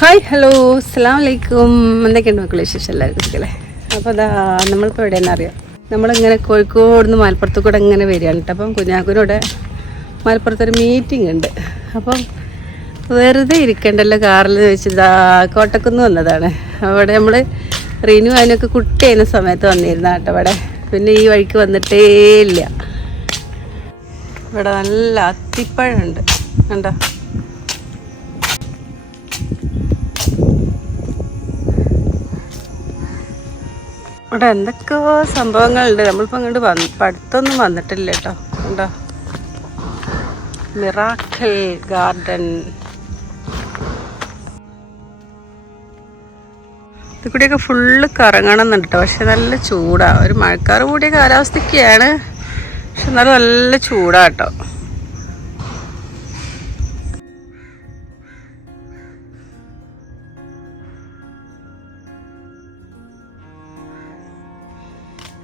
Hi hello അസ്സലാമു അലൈക്കും. എന്തൊക്കെയുണ്ട് മക്കളെ വിശേഷം? എല്ലാവർക്കും സുഖല്ലേ? അപ്പോൾ അതാ നമ്മളിപ്പോൾ എവിടെയെന്ന് അറിയാം. നമ്മളിങ്ങനെ കോഴിക്കോട് നിന്ന് മലപ്പുറത്ത് കൂടെ ഇങ്ങനെ വരികയാണ് കേട്ടോ. അപ്പം കുഞ്ഞാക്കൂനോടെ മലപ്പുറത്തൊരു മീറ്റിംഗ് ഉണ്ട്. അപ്പം വെറുതെ ഇരിക്കണ്ടല്ലോ കാറിൽ വെച്ചിതാ കോട്ടക്കുന്ന് വന്നതാണ്. അവിടെ നമ്മൾ റിനു അതിനൊക്കെ കുട്ടി ചെയ്യുന്ന സമയത്ത് വന്നിരുന്ന കേട്ടോ അവിടെ. പിന്നെ ഈ വഴിക്ക് വന്നിട്ടേ ഇല്ല. ഇവിടെ നല്ല അത്തിപ്പഴമുണ്ട് കണ്ടോ. ഇവിടെ എന്തൊക്കെയോ സംഭവങ്ങളുണ്ട്. നമ്മളിപ്പോൾ അങ്ങോട്ട് പഠിത്തമൊന്നും വന്നിട്ടില്ല കേട്ടോ. ഉണ്ടോ മിറാക്കിൾ ഗാർഡൻ. ഇത് കൂടിയൊക്കെ ഫുള്ള് കറങ്ങണം എന്നുണ്ട് കേട്ടോ. പക്ഷെ നല്ല ചൂടാണ്. ഒരു മഴക്കാറ് കൂടിയ കാലാവസ്ഥയൊക്കെയാണ്. പക്ഷെ എന്നാലും നല്ല ചൂടാട്ടോ.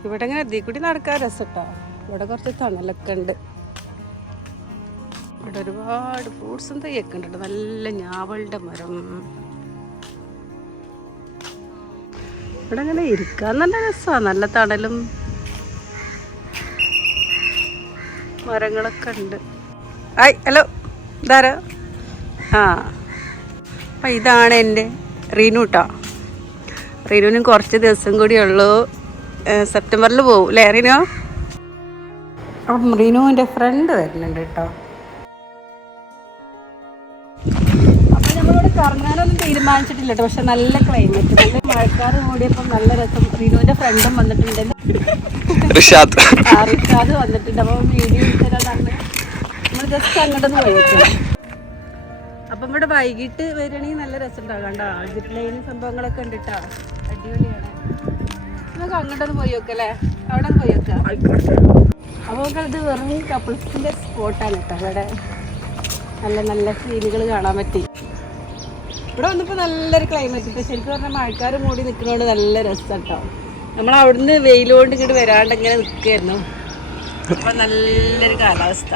ഇവിടെ ഇങ്ങനെ ഇതിൽ കൂടി നടക്കാൻ രസം കേട്ടോ. ഇവിടെ കുറച്ച് തണലൊക്കെ ഉണ്ട്. ഇവിടെ ഒരുപാട് ഫ്രൂട്ട്സും തൈയൊക്കെ ഉണ്ട്. നല്ല ഞാവളുടെ മരം. ഇവിടെ ഇങ്ങനെ ഇരിക്കാൻ നല്ല രസമാണ്. നല്ല തണലും മരങ്ങളൊക്കെ ഉണ്ട്. ഹായ് ഹലോ ഇതാരാ? അപ്പം ഇതാണ് എൻ്റെ റീനു കേട്ടോ. റീനുവിനും കുറച്ച് ദിവസം കൂടി ഉള്ളൂ. സെപ്റ്റംബറിൽ പോകും അല്ലേ റീനു? അപ്പം റീനുവിൻ്റെ ഫ്രണ്ട് വരുന്നുണ്ട് കേട്ടോ. അപ്പം നമ്മളിവിടെ കറങ്ങാനൊന്നും തീരുമാനിച്ചിട്ടില്ല കേട്ടോ. പക്ഷെ നല്ല ക്ലൈമറ്റ്, നല്ല മഴക്കാറ് കൂടിയപ്പം നല്ല രസം. റീനുവിൻ്റെ ഫ്രണ്ടും വന്നിട്ടുണ്ട്. റിഷാദ് വന്നിട്ടുണ്ട്. അപ്പോൾ വീഡിയോ എടുത്തരാന്ന് നമ്മൾ ജസ്റ്റ് അങ്ങോട്ടൊന്ന് പോയിട്ടുണ്ട്. അപ്പം ഇവിടെ വൈകിട്ട് വരികയാണെങ്കിൽ നല്ല രസം ഉണ്ടാകും. കണ്ടോ ജിപ്പ് ലൈനും സംഭവങ്ങളൊക്കെ ഉണ്ട് കേട്ടോ. അടിപൊളിയാണ്. നമുക്ക് അങ്ങോട്ടൊന്ന് പോയി നോക്കല്ലേ? അവിടെ പോയി നോക്കാം. അപ്പോൾ ഇത് വെറും കപ്പിൾസിൻ്റെ സ്പോട്ടാണ് കേട്ടോ. ഇവിടെ നല്ല നല്ല സീനുകൾ കാണാൻ പറ്റി. ഇവിടെ വന്നപ്പോൾ നല്ലൊരു ക്ലൈമറ്റ് ഇട്ട്. ശരിക്കും പറഞ്ഞാൽ മഴക്കാർ മൂടി നിൽക്കുന്നതുകൊണ്ട് നല്ല രസം കേട്ടോ. നമ്മൾ അവിടുന്ന് വെയിലുകൊണ്ട് ഇങ്ങോട്ട് വരാണ്ട് ഇങ്ങനെ നിൽക്കുകയായിരുന്നു. അപ്പം നല്ലൊരു കാലാവസ്ഥ.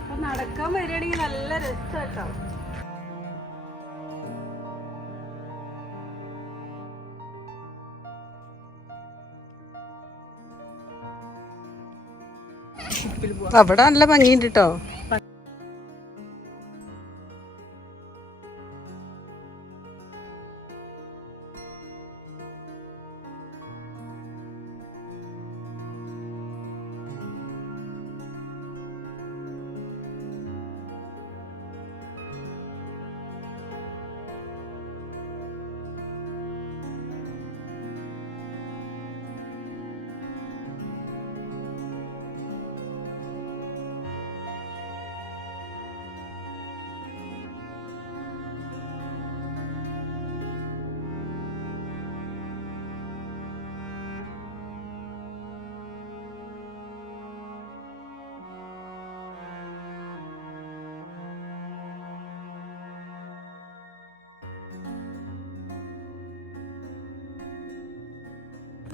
അപ്പം നടക്കാൻ വരികയാണെങ്കിൽ നല്ല രസം കേട്ടോ. അവിടെ നല്ല ഭംഗിയുണ്ട് കേട്ടോ.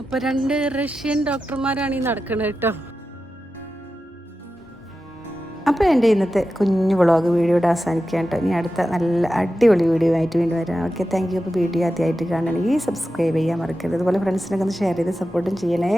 അപ്പോൾ 2 റഷ്യൻ ഡോക്ടർമാരാണ് ഈ നടക്കുന്നത് കേട്ടോ. അപ്പോൾ എൻ്റെ ഇന്നത്തെ കുഞ്ഞു വ്ളോഗ് വീഡിയോയുടെ അവസാനിക്കാൻ കേട്ടോ. ഇനി അടുത്ത നല്ല അടിപൊളി വീഡിയോ ആയിട്ട് വീണ്ടും വരാം. Okay, thank you. അപ്പോൾ വീഡിയോ ആദ്യമായിട്ട് കാണണമെങ്കിൽ സബ്സ്ക്രൈബ് ചെയ്യാൻ മറക്കരുത്. അതുപോലെ ഫ്രണ്ട്സിനൊക്കെ ഒന്ന് ഷെയർ ചെയ്ത് സപ്പോർട്ടും ചെയ്യണേ.